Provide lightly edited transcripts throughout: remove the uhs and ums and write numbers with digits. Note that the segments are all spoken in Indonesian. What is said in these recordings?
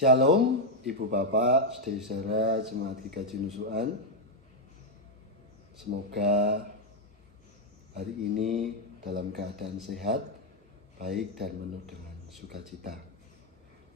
Shalom, Ibu Bapak, saudara jemaat GKJ Nusuan. Semoga hari ini dalam keadaan sehat, baik dan penuh dengan sukacita.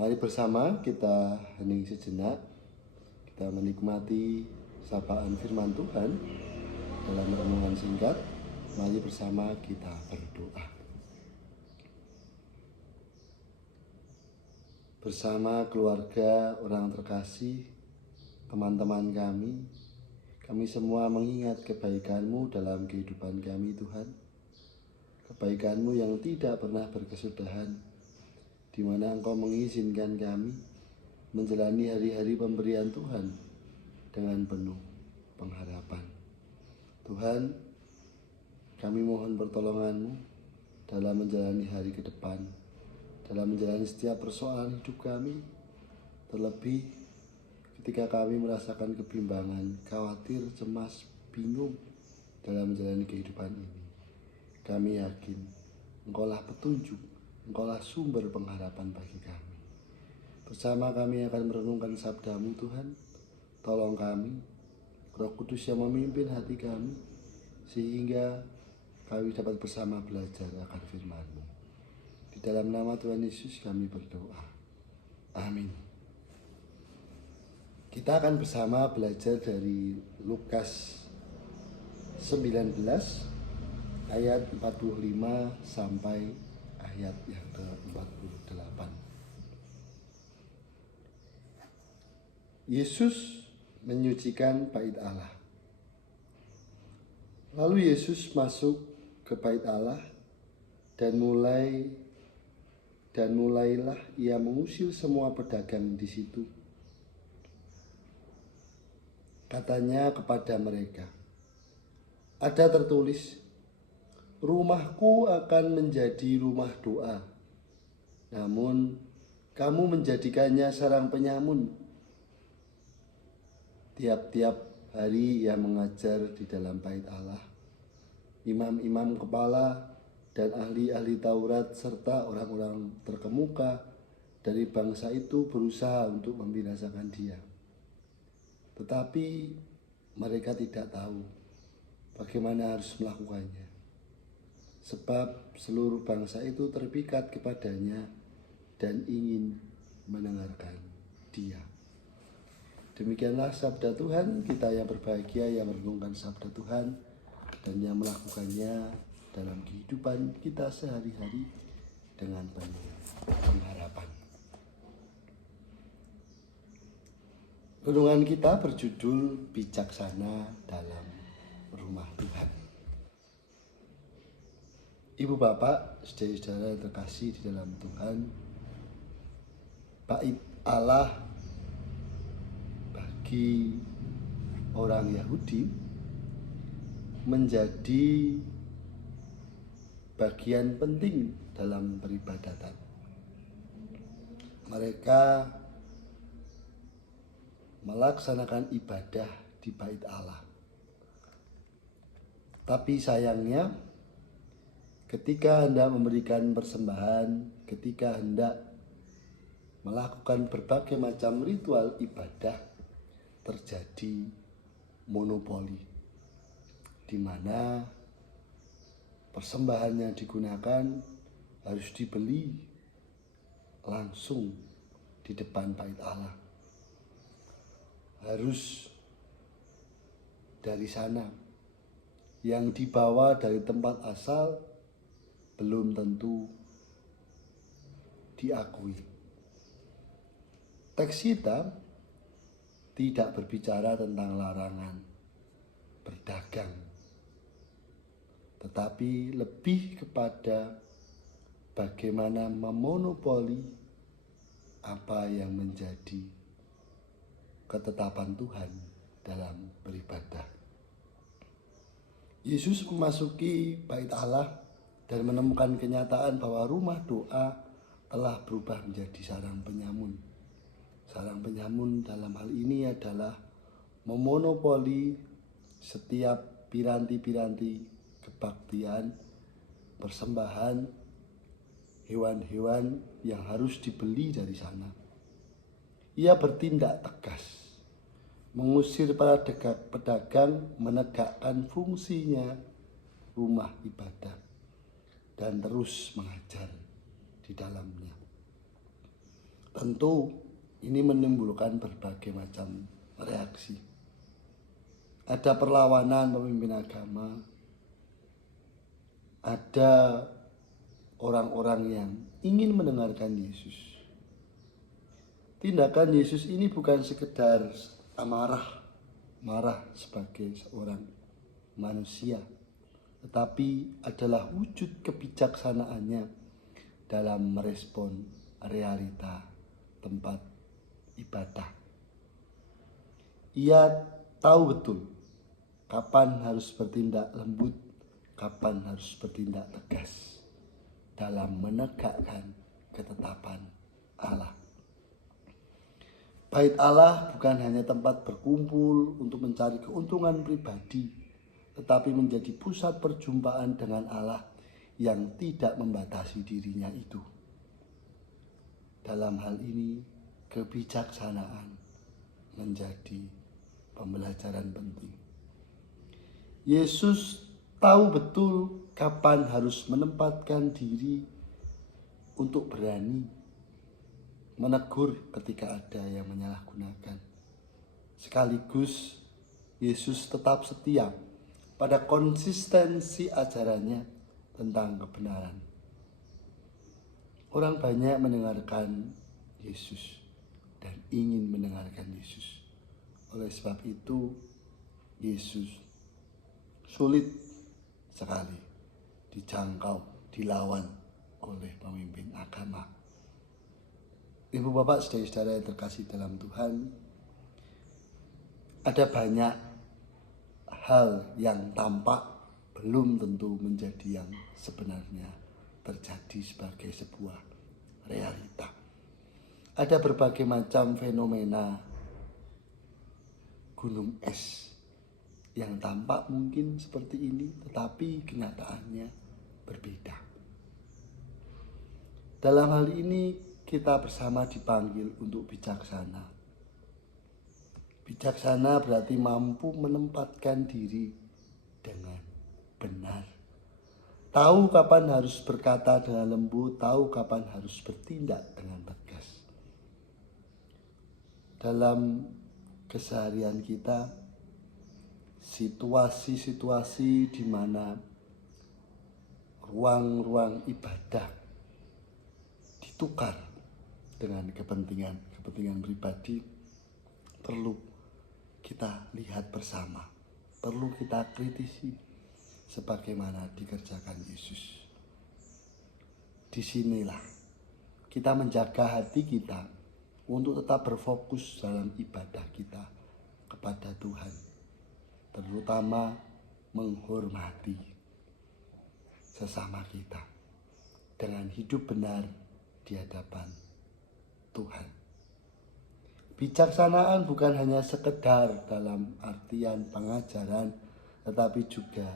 Mari bersama kita hening sejenak, kita menikmati sapaan firman Tuhan dalam renungan singkat. Mari bersama kita berdoa. Bersama keluarga, orang terkasih, teman-teman kami semua mengingat kebaikan-Mu dalam kehidupan kami, Tuhan. Kebaikan-Mu yang tidak pernah berkesudahan, di mana Engkau mengizinkan kami menjalani hari-hari pemberian Tuhan dengan penuh pengharapan. Tuhan, kami mohon pertolongan-Mu dalam menjalani hari ke depan, dalam menjalani setiap persoalan hidup kami, terlebih ketika kami merasakan kebimbangan, khawatir, cemas, bingung dalam menjalani kehidupan ini. Kami yakin Engkaulah petunjuk, Engkaulah sumber pengharapan bagi kami. Bersama kami akan merenungkan sabda-Mu, Tuhan. Tolong kami, Roh Kudus yang memimpin hati kami, sehingga kami dapat bersama belajar akan firman-Mu. Di dalam nama Tuhan Yesus kami berdoa. Amin. Kita akan bersama belajar dari Lukas 19 ayat 45 sampai ayat yang ke-48. Yesus menyucikan bait Allah. Lalu Yesus masuk ke bait Allah dan mulailah ia mengusir semua pedagang di situ. Katanya kepada mereka, "Ada tertulis, rumahku akan menjadi rumah doa. Namun kamu menjadikannya sarang penyamun." Tiap-tiap hari ia mengajar di dalam bait Allah. Imam-imam kepala dan ahli-ahli Taurat serta orang-orang terkemuka dari bangsa itu berusaha untuk membinasakan Dia. Tetapi mereka tidak tahu bagaimana harus melakukannya, sebab seluruh bangsa itu terpikat kepadanya dan ingin mendengarkan Dia. Demikianlah sabda Tuhan. Kita yang berbahagia yang merenungkan sabda Tuhan dan yang melakukannya dalam kehidupan kita sehari-hari dengan penuh pengharapan. Renungan kita berjudul Bijaksana dalam Rumah Tuhan. Ibu Bapak, saudara-saudara yang terkasih di dalam Tuhan, bait Allah bagi orang Yahudi menjadi bagian penting dalam peribadatan. Mereka melaksanakan ibadah di bait Allah. Tapi sayangnya, ketika hendak memberikan persembahan, ketika hendak melakukan berbagai macam ritual ibadah, terjadi monopoli, di mana persembahan yang digunakan harus dibeli langsung di depan bait Allah. Harus dari sana. Yang dibawa dari tempat asal belum tentu diakui. Teks kita tidak berbicara tentang larangan berdagang, tetapi lebih kepada bagaimana memonopoli apa yang menjadi ketetapan Tuhan dalam beribadah. Yesus memasuki bait Allah dan menemukan kenyataan bahwa rumah doa telah berubah menjadi sarang penyamun. Sarang penyamun dalam hal ini adalah memonopoli setiap piranti-piranti kebaktian, persembahan, hewan-hewan yang harus dibeli dari sana. Ia bertindak tegas, mengusir para pedagang, menegakkan fungsinya rumah ibadah, dan terus mengajar di dalamnya. Tentu ini menimbulkan berbagai macam reaksi. Ada perlawanan pemimpin agama, ada orang-orang yang ingin mendengarkan Yesus. Tindakan Yesus ini bukan sekedar marah sebagai seorang manusia, tetapi adalah wujud kebijaksanaannya dalam merespon realita tempat ibadah. Ia tahu betul kapan harus bertindak lembut, kapan harus bertindak tegas dalam menegakkan ketetapan Allah. Bait Allah bukan hanya tempat berkumpul untuk mencari keuntungan pribadi, tetapi menjadi pusat perjumpaan dengan Allah yang tidak membatasi dirinya itu. Dalam hal ini, kebijaksanaan menjadi pembelajaran penting. Yesus tahu betul kapan harus menempatkan diri untuk berani menegur ketika ada yang menyalahgunakan. Sekaligus Yesus tetap setia pada konsistensi ajarannya tentang kebenaran. Orang banyak mendengarkan Yesus dan ingin mendengarkan Yesus. Oleh sebab itu, Yesus sulit sekali dijangkau, dilawan oleh pemimpin agama. Ibu bapak saudara-saudara yang terkasih dalam Tuhan, ada banyak hal yang tampak belum tentu menjadi yang sebenarnya terjadi sebagai sebuah realita. Ada berbagai macam fenomena gunung es yang tampak mungkin seperti ini, tetapi kenyataannya berbeda. Dalam hal ini kita bersama dipanggil untuk bijaksana. Bijaksana berarti mampu menempatkan diri dengan benar. Tahu kapan harus berkata dengan lembut, tahu kapan harus bertindak dengan tegas. Dalam keseharian kita, situasi-situasi di mana ruang-ruang ibadah ditukar dengan kepentingan pribadi, perlu kita lihat bersama, perlu kita kritisi sebagaimana dikerjakan Yesus. Disinilah kita menjaga hati kita untuk tetap berfokus dalam ibadah kita kepada Tuhan, terutama menghormati sesama kita dengan hidup benar di hadapan Tuhan. Bijaksanaan bukan hanya sekedar dalam artian pengajaran, tetapi juga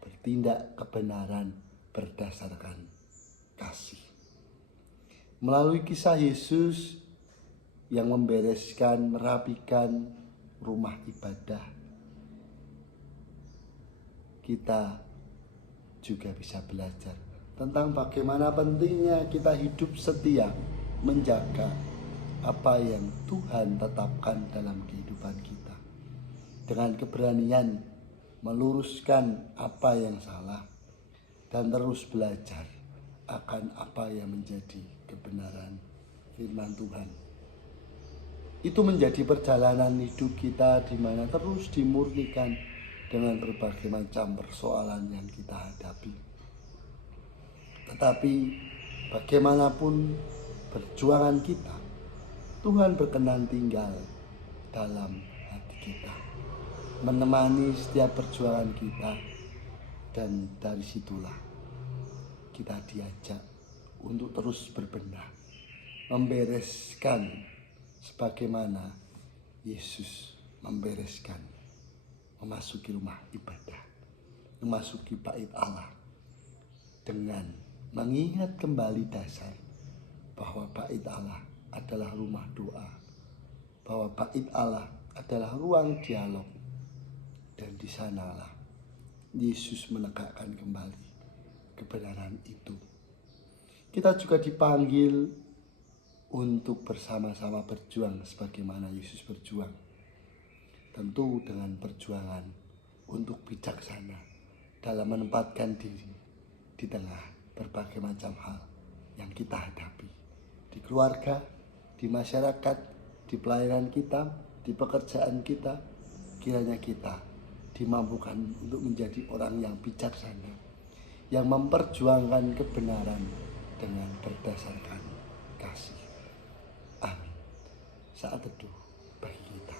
bertindak kebenaran berdasarkan kasih. Melalui kisah Yesus yang membereskan, merapikan rumah ibadah, kita juga bisa belajar tentang bagaimana pentingnya kita hidup setia menjaga apa yang Tuhan tetapkan dalam kehidupan kita, dengan keberanian meluruskan apa yang salah dan terus belajar akan apa yang menjadi kebenaran firman Tuhan. Itu menjadi perjalanan hidup kita di mana terus dimurnikan dengan berbagai macam persoalan yang kita hadapi. Tetapi bagaimanapun perjuangan kita, Tuhan berkenan tinggal dalam hati kita, menemani setiap perjuangan kita, dan dari situlah kita diajak untuk terus berbenah, membereskan sebagaimana Yesus membereskan, memasuki rumah ibadah, memasuki bait Allah dengan mengingat kembali dasar bahwa bait Allah adalah rumah doa bahwa bait Allah adalah ruang dialog, dan di sanalah Yesus menegakkan kembali kebenaran itu. Kita juga dipanggil untuk bersama-sama berjuang sebagaimana Yesus berjuang. Tentu dengan perjuangan untuk bijaksana dalam menempatkan diri di tengah berbagai macam hal yang kita hadapi. Di keluarga, di masyarakat, di pelayanan kita, di pekerjaan kita, kiranya kita dimampukan untuk menjadi orang yang bijaksana, yang memperjuangkan kebenaran dengan berdasarkan kasih. Amin. Saat teduh bagi kita.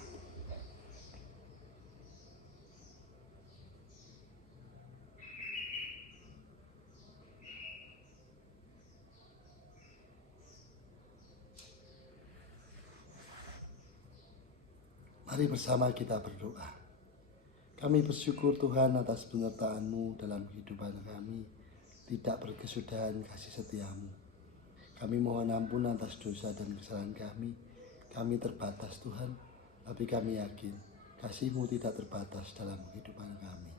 Mari bersama kita berdoa. Kami bersyukur Tuhan atas penyertaan-Mu dalam kehidupan kami, tidak berkesudahan kasih setia-Mu. Kami mohon ampun atas dosa dan kesalahan kami. Kami terbatas Tuhan, tapi kami yakin kasih-Mu tidak terbatas dalam kehidupan kami.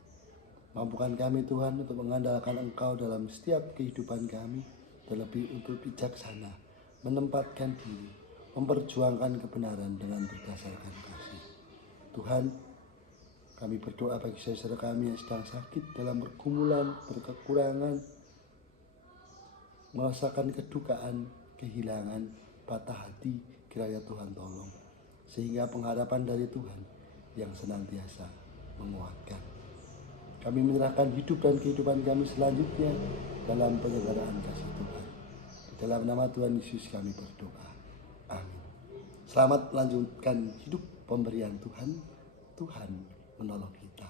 Mampukan kami Tuhan untuk mengandalkan Engkau dalam setiap kehidupan kami, terlebih untuk bijaksana, menempatkan diri, memperjuangkan kebenaran dengan berdasarkan kasih. Tuhan, kami berdoa bagi saudara kami yang sedang sakit dalam pergumulan, berkekurangan, merasakan kedukaan, kehilangan, patah hati, kiranya Tuhan tolong. Sehingga pengharapan dari Tuhan yang senantiasa menguatkan. Kami menyerahkan hidup dan kehidupan kami selanjutnya dalam penyelenggaraan kasih Tuhan. Di dalam nama Tuhan Yesus kami berdoa. Amin. Selamat melanjutkan hidup pemberian Tuhan. Tuhan menolong kita.